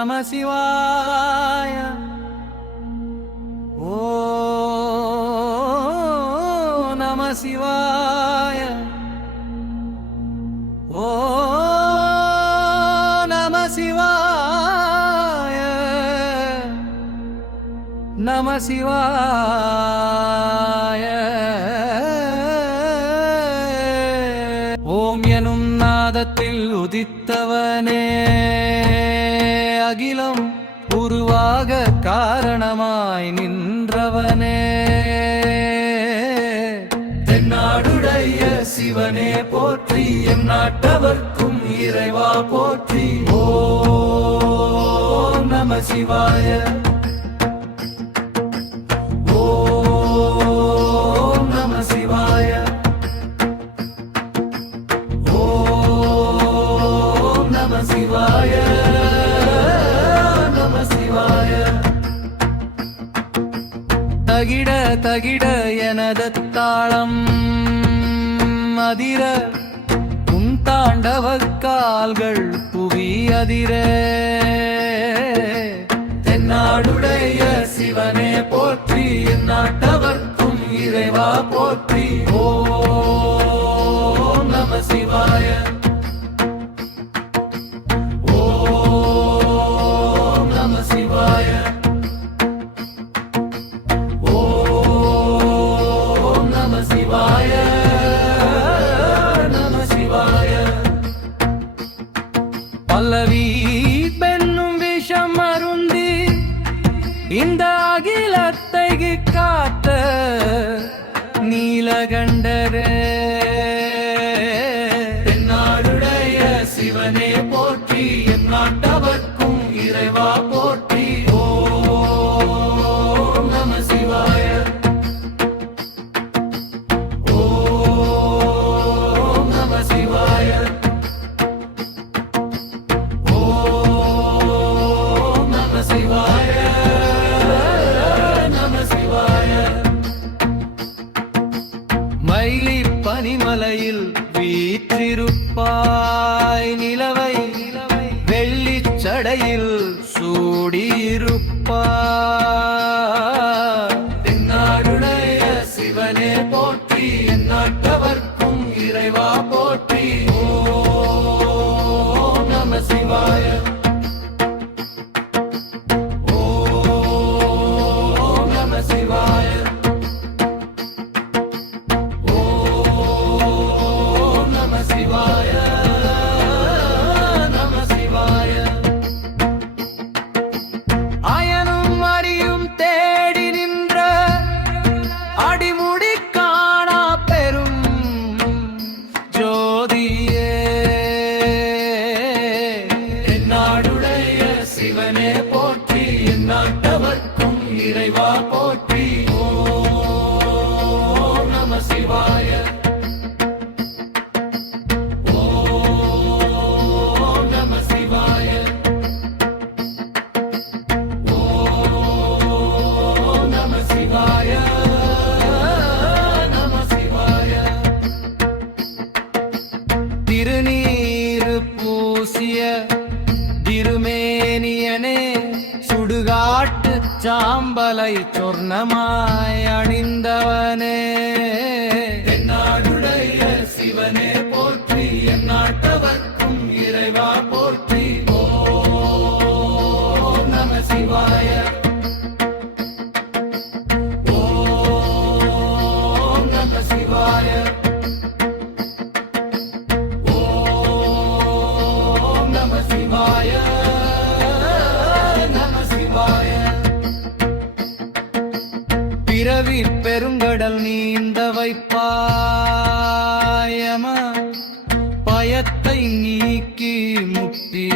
நம சிவாய. ஓம் நம சிவாய. ஓம் நம சிவாய. நம சிவாய. ஓம் எனும் நாதத்தில் உதித்தவனே, அகிலம் உருவாக காரணமாய் நின்றவனே, தென்னாடுடைய சிவனே போற்றி, எம் நாட்டவர்க்கும் இறைவா போற்றி. ஓம் நம சிவாய. ஓம் நம சிவாய. ஓம் நம சிவாய. நம சிவாய. தகிட தகிட எனது தாளம் அதிர, உன் தாண்டவ கால்கள் புவி அதிர, தென்னாடுடைய சிவனே போற்றி, என் நாட்டவர்க்கும் இறைவா போற்றி. ஓம் நம சிவாய. ஓம் நம சிவாய. ஓம் நம சிவாய. நம சிவாய. பல்லவி பெண்ணும் விஷம் அருந்தி இந்த அகிலத்தை காத்த நீலகண்டரே, தென்னாடுடைய சிவனே போற்றி, என் நாட்டவர்க்கும் இறைவா போற்றி. ஓம் நம சிவாய. ஓம் நம சிவாய. ஓம் நம சிவாய. நம சிவாய. மயிலி பனிமலையில் வீற்றிருப்பாய், நிலவை வெள்ளிச் சடையில் சூடியிருப்பாய், தென்னாடுடைய சிவனே போற்றி, என் நாட்டவர்க்கும் இறைவா போற்றி. ஓம் நம சிவாய. ஓம் நம சிவாய. ஓம் நம சிவாய. நம சிவாய. அயனும் அறியும் தேடி நின்ற அடிமுடி காணா பெரும் ஜோதியே, தென்னாடுடைய சிவனே போற்றி, என் நாட்டவர்க்கும் இறைவா போற்றி. ஓம் நம சிவாய. ஓம் நம சிவாய. ஓம் நம சிவாய. நம சிவாய. திருநீறு பூசிய திருமேனியனே, சுடுகாட்டு சாம்பலை சொர்ணமாய் அணிந்தவனே, தென்னாடுடைய சிவனே போற்றி, என் நாட்டவர்க்கும் இறைவா போற்றி. ஓம் நம சிவாய. ஓம் நம சிவாய. ஓம் நம சிவாய. நம சிவாய. பிறவி பெருங்கடல் நீந்த வைப்பாயமா, பயத்தை நீக்கி முக்தி